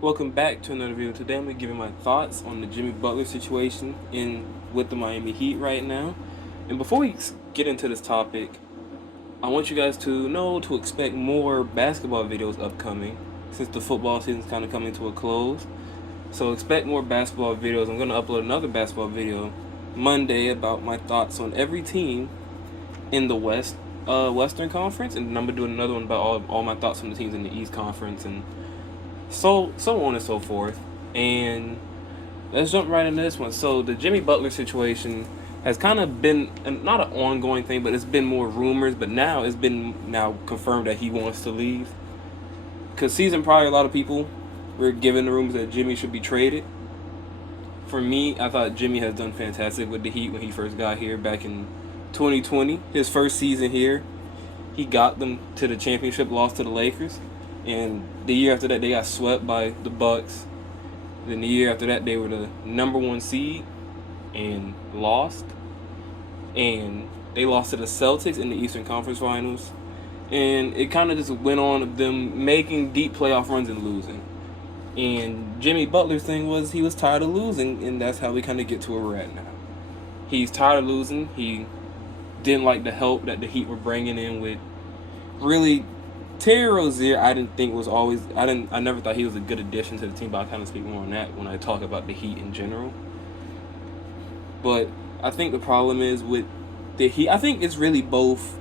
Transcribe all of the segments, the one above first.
Welcome back to another video. Today I'm going to give you my thoughts on the Jimmy Butler situation with the Miami Heat right now. And before we get into this topic, I want you guys to know to expect more basketball videos upcoming since the football season is kind of coming to a close. So expect more basketball videos. I'm going to upload another basketball video Monday about my thoughts on every team in the Western Conference, and I'm going to do another one about all my thoughts on the teams in the East Conference and so on and so forth. And let's jump right into this one. So the Jimmy Butler situation has kind of been not an ongoing thing, but it's been more rumors. But now it's been confirmed that he wants to leave. Because season prior, a lot of people were giving the rumors that Jimmy should be traded. For me, I thought Jimmy has done fantastic with the Heat when he first got here back in 2020. His first season here, he got them to the championship, lost to the Lakers. And the year after that, they got swept by the Bucks. Then the year after that, they were the number 1 seed and lost. And they lost to the Celtics in the Eastern Conference Finals. And it kind of just went on of them making deep playoff runs and losing. And Jimmy Butler's thing was he was tired of losing, and that's how we kind of get to where we're at now. He's tired of losing. He didn't like the help that the Heat were bringing in with really Terry Rozier. I never thought he was a good addition to the team, but I'll kind of speak more on that when I talk about the Heat in general. But I think the problem is with the Heat, I think it's really both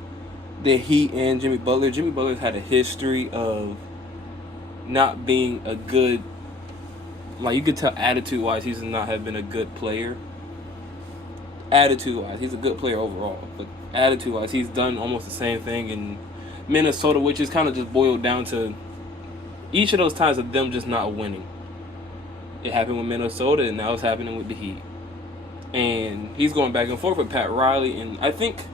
the Heat and Jimmy Butler. Jimmy Butler's had a history of not being a good, like you could tell attitude-wise, he's not have been a good player. Attitude-wise, he's a good player overall, but attitude-wise, he's done almost the same thing in Minnesota, which is kind of just boiled down to each of those times of them just not winning. It happened with Minnesota, and now it's happening with the Heat. And he's going back and forth with Pat Riley, and I think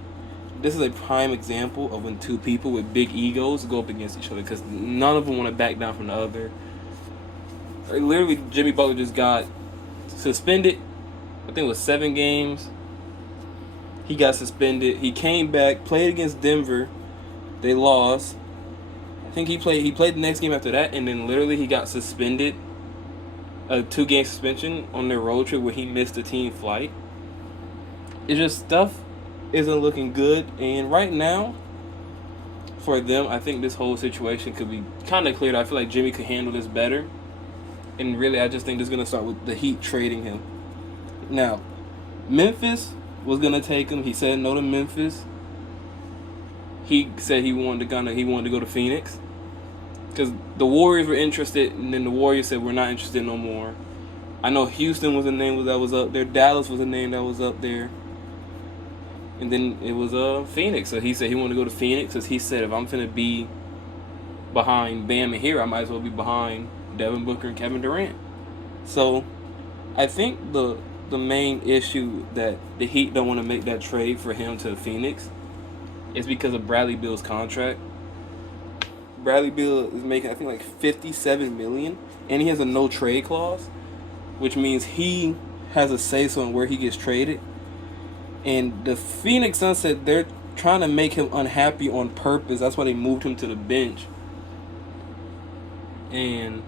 this is a prime example of when two people with big egos go up against each other, because none of them want to back down from the other. Literally, Jimmy Butler just got suspended. I think it was 7 games. He got suspended. He came back, played against Denver. They lost. I think he played the next game after that, and then literally he got suspended. A 2-game suspension on their road trip where he missed a team flight. It's just stuff isn't looking good, and right now for them, I think this whole situation could be kind of cleared. I feel like Jimmy could handle this better, and really I just think this is going to start with the Heat trading him. Now, Memphis was going to take him. He said no to Memphis. He said he wanted to go to Phoenix because the Warriors were interested, and then the Warriors said we're not interested no more. I know Houston was a name that was up there. Dallas was a name that was up there. And then it was Phoenix. So he said he wanted to go to Phoenix because he said if I'm finna be behind Bam and here, I might as well be behind Devin Booker and Kevin Durant. So I think the main issue that the Heat don't want to make that trade for him to Phoenix is because of Bradley Beal's contract. Bradley Beal is making, I think, like $57 million, and he has a no trade clause, which means he has a say-so on where he gets traded. And the Phoenix Suns said they're trying to make him unhappy on purpose. That's why they moved him to the bench. And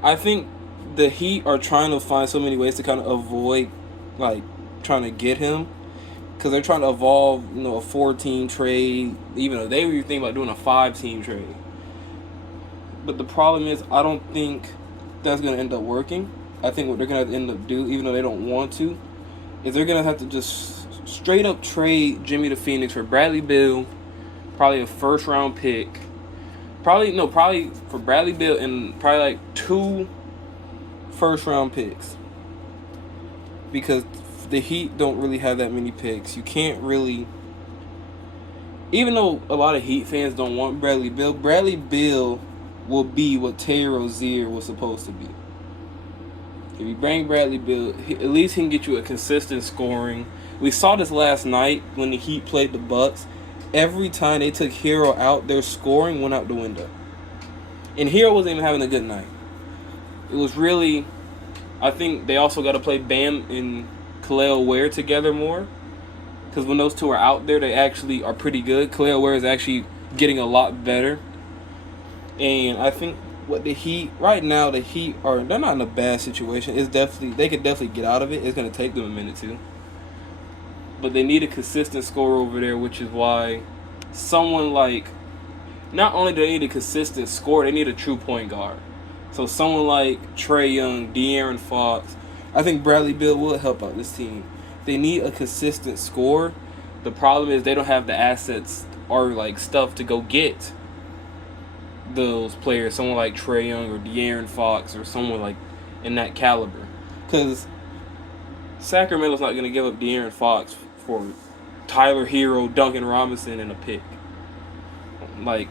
I think the Heat are trying to find so many ways to kind of avoid, like, trying to get him. Because they're trying to evolve, a 4-team trade. Even though they were thinking about doing a 5-team trade. But the problem is, I don't think that's going to end up working. I think what they're going to have to end up doing, even though they don't want to, is they're going to have to just straight up trade Jimmy to Phoenix for Bradley Beal, probably a first-round pick. Probably for Bradley Beal and probably like 2 first-round picks. Because the Heat don't really have that many picks. You can't really, even though a lot of Heat fans don't want Bradley Beal will be what Terry Rozier was supposed to be. If you bring Bradley Beal, at least he can get you a consistent scoring. We saw this last night when the Heat played the Bucks. Every time they took Hero out, their scoring went out the window. And Hero wasn't even having a good night. It was really, I think they also got to play Bam and Khalil Ware together more. Because when those two are out there, they actually are pretty good. Khalil Ware is actually getting a lot better. And I think what the Heat right now, the Heat they're not in a bad situation. It's definitely they could definitely get out of it. It's gonna take them a minute too. But they need a consistent scorer over there, which is why someone like not only do they need a consistent scorer, they need a true point guard. So someone like Trae Young, De'Aaron Fox, I think Bradley Beal will help out this team. They need a consistent scorer. The problem is they don't have the assets or like stuff to go get those players. Someone like Trae Young or De'Aaron Fox or someone like in that caliber. Because Sacramento's not going to give up De'Aaron Fox for Tyler Hero, Duncan Robinson, and a pick. Like,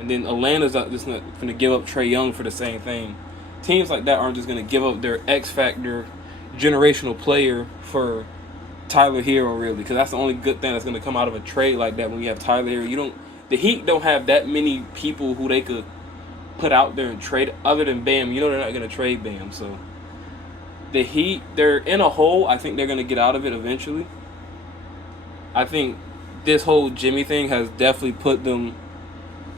and then Atlanta's not just not going to give up Trae Young for the same thing. Teams like that aren't just going to give up their X Factor generational player for Tyler Hero, really, because that's the only good thing that's going to come out of a trade like that. When you have Tyler Hero, the Heat don't have that many people who they could put out there and trade other than Bam. You know they're not going to trade Bam, so the Heat, they're in a hole. I think they're going to get out of it eventually. I think this whole Jimmy thing has definitely put them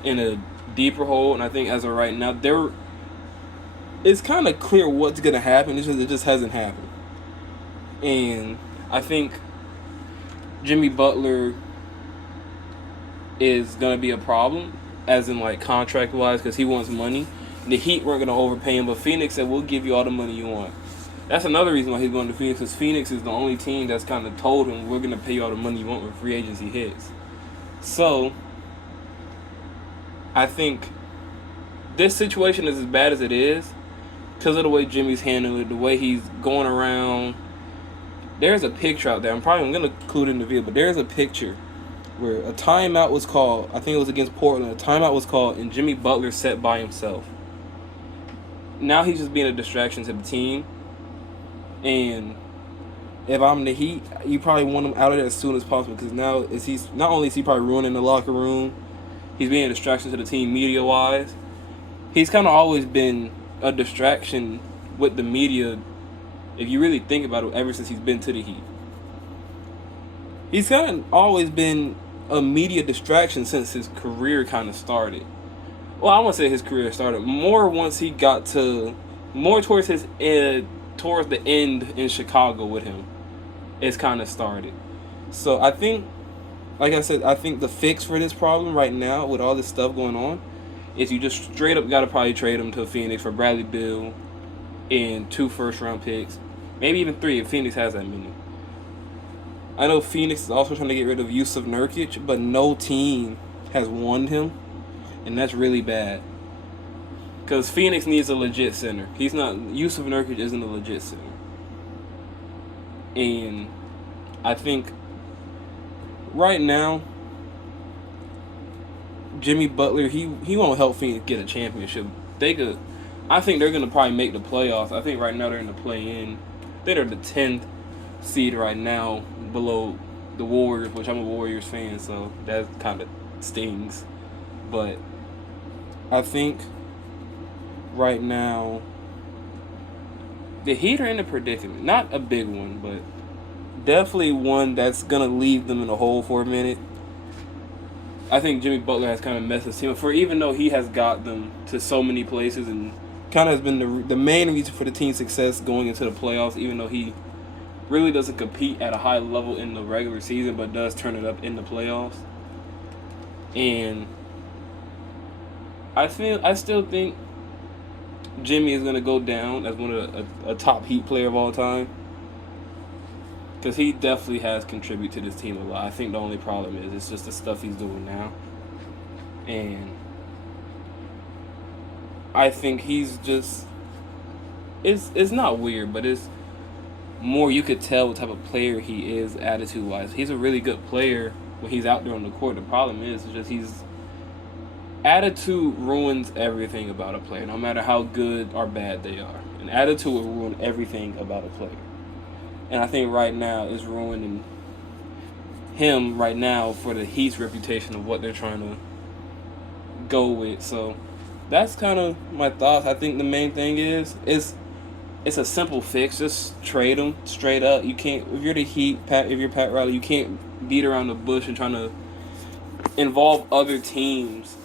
in a deeper hole, and I think as of right now, it's kind of clear what's going to happen. It's just, it just hasn't happened. And I think Jimmy Butler is going to be a problem, as in like contract-wise, because he wants money. The Heat weren't going to overpay him, but Phoenix said, we'll give you all the money you want. That's another reason why he's going to Phoenix, because Phoenix is the only team that's kind of told him, we're going to pay you all the money you want when free agency hits. So, I think this situation is as bad as it is because of the way Jimmy's handling it, the way he's going around. There's a picture out there. I'm going to include it in the video, but there's a picture where a timeout was called. I think it was against Portland. A timeout was called, and Jimmy Butler sat by himself. Now he's just being a distraction to the team. And if I'm the Heat, you probably want him out of there as soon as possible, because now not only is he probably ruining the locker room, he's being a distraction to the team media-wise. He's kind of always been a distraction with the media, if you really think about it, ever since he's been to the Heat. He's kind of always been a media distraction since his career kind of started. Well, I won't say his career started. More once he got to, more towards his towards the end in Chicago with him, it's kind of started. So I think, like I said, I think the fix for this problem right now with all this stuff going on is you just straight up got to probably trade him to Phoenix for Bradley Beal and 2 first-round picks. Maybe even 3 if Phoenix has that many. I know Phoenix is also trying to get rid of Yusuf Nurkic, but no team has won him, and that's really bad. Because Phoenix needs a legit center. Yusuf Nurkic isn't a legit center. And I think right now, Jimmy Butler, he won't help Phoenix get a championship. I think they're going to probably make the playoffs. I think right now they're in the play-in. They're the 10th seed right now, below the Warriors, which I'm a Warriors fan, so that kind of stings. But I think right now the Heat are in a predicament. Not a big one, but definitely one that's going to leave them in a hole for a minute. I think Jimmy Butler has kind of messed his team up, for even though he has got them to so many places and kind of has been the main reason for the team's success going into the playoffs, even though he really doesn't compete at a high level in the regular season, but does turn it up in the playoffs. And I still think Jimmy is going to go down as one of a top Heat player of all time, because he definitely has contributed to this team a lot. I think the only problem is it's just the stuff he's doing now. And I think he's just, it's not weird, but it's more you could tell what type of player he is attitude-wise. He's a really good player when he's out there on the court. The problem is just attitude ruins everything about a player, no matter how good or bad they are. An attitude will ruin everything about a player. And I think right now it's ruining him right now for the Heat's reputation of what they're trying to go with. So that's kind of my thoughts. I think the main thing is it's a simple fix. Just trade him straight up. You can't, if you're the Heat, if you're Pat Riley, you can't beat around the bush and trying to involve other teams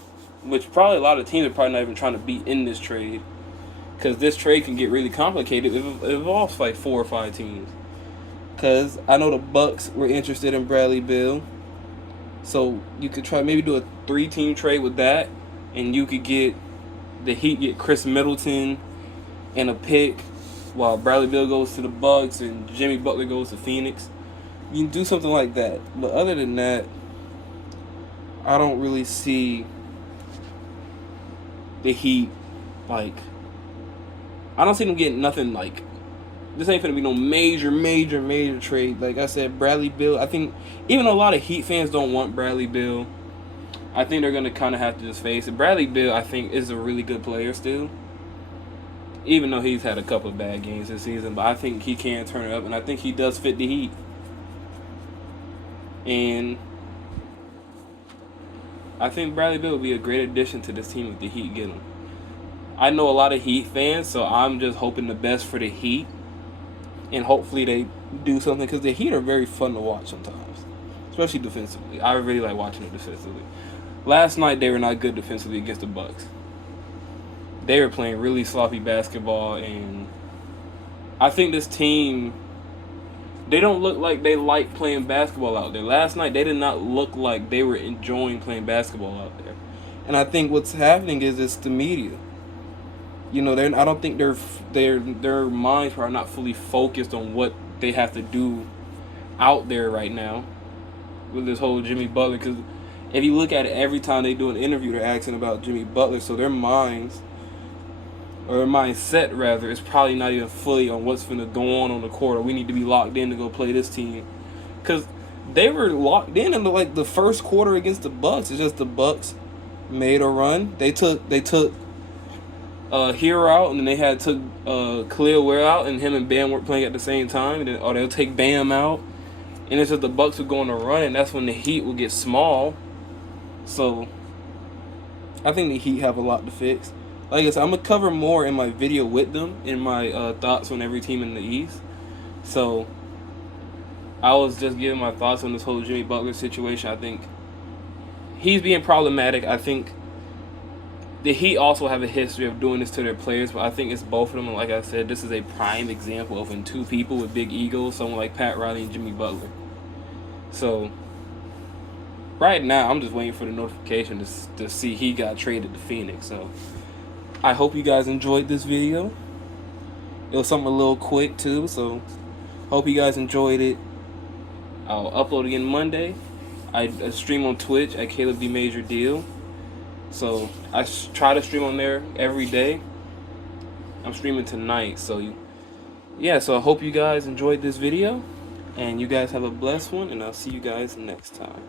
which probably a lot of teams are probably not even trying to be in this trade, because this trade can get really complicated. It involves like 4 or 5 teams. Because I know the Bucks were interested in Bradley Beal, so you could try maybe do a 3-team trade with that, and you could get the Heat get Chris Middleton and a pick, while Bradley Beal goes to the Bucks and Jimmy Butler goes to Phoenix. You can do something like that. But other than that, I don't really see the Heat, like, I don't see them getting nothing, like, this ain't finna be no major trade. Like I said, Bradley Beal, I think, even though a lot of Heat fans don't want Bradley Beal, I think they're going to kind of have to just face it. Bradley Beal, I think, is a really good player still, even though he's had a couple of bad games this season. But I think he can turn it up, and I think he does fit the Heat. And I think Bradley Beal would be a great addition to this team if the Heat get him. I know a lot of Heat fans, so I'm just hoping the best for the Heat. And hopefully they do something, because the Heat are very fun to watch sometimes, especially defensively. I really like watching them defensively. Last night they were not good defensively against the Bucks. They were playing really sloppy basketball, and I think this team, they don't look like they like playing basketball out there. Last night they did not look like they were enjoying playing basketball out there. And I think what's happening is it's the media. You know, I don't think their minds are not fully focused on what they have to do out there right now with this whole Jimmy Butler. Because if you look at it, every time they do an interview, they're asking about Jimmy Butler. So their minds, or their mindset rather, is probably not even fully on what's going to go on the court, or we need to be locked in to go play this team. Because they were locked in like the first quarter against the Bucks. It's just the Bucks made a run. They took Hero out, and then they took Khalil Ware out, and him and Bam were playing at the same time. And then, or they'll take Bam out, and it's just the Bucks would go on a run, and that's when the Heat will get small. So I think the Heat have a lot to fix. Like I said, I'm gonna cover more in my video with them in my thoughts on every team in the East. So I was just giving my thoughts on this whole Jimmy Butler situation. I think he's being problematic. I think the Heat also have a history of doing this to their players, but I think it's both of them. And like I said, this is a prime example of when 2 people with big egos, someone like Pat Riley and Jimmy Butler. So right now, I'm just waiting for the notification to see he got traded to Phoenix. So I hope you guys enjoyed this video. It was something a little quick too, so hope you guys enjoyed it. I'll upload again Monday. I stream on Twitch at Caleb D Major Deal. So I try to stream on there every day. I'm streaming tonight, so yeah. So I hope you guys enjoyed this video, and you guys have a blessed one, and I'll see you guys next time.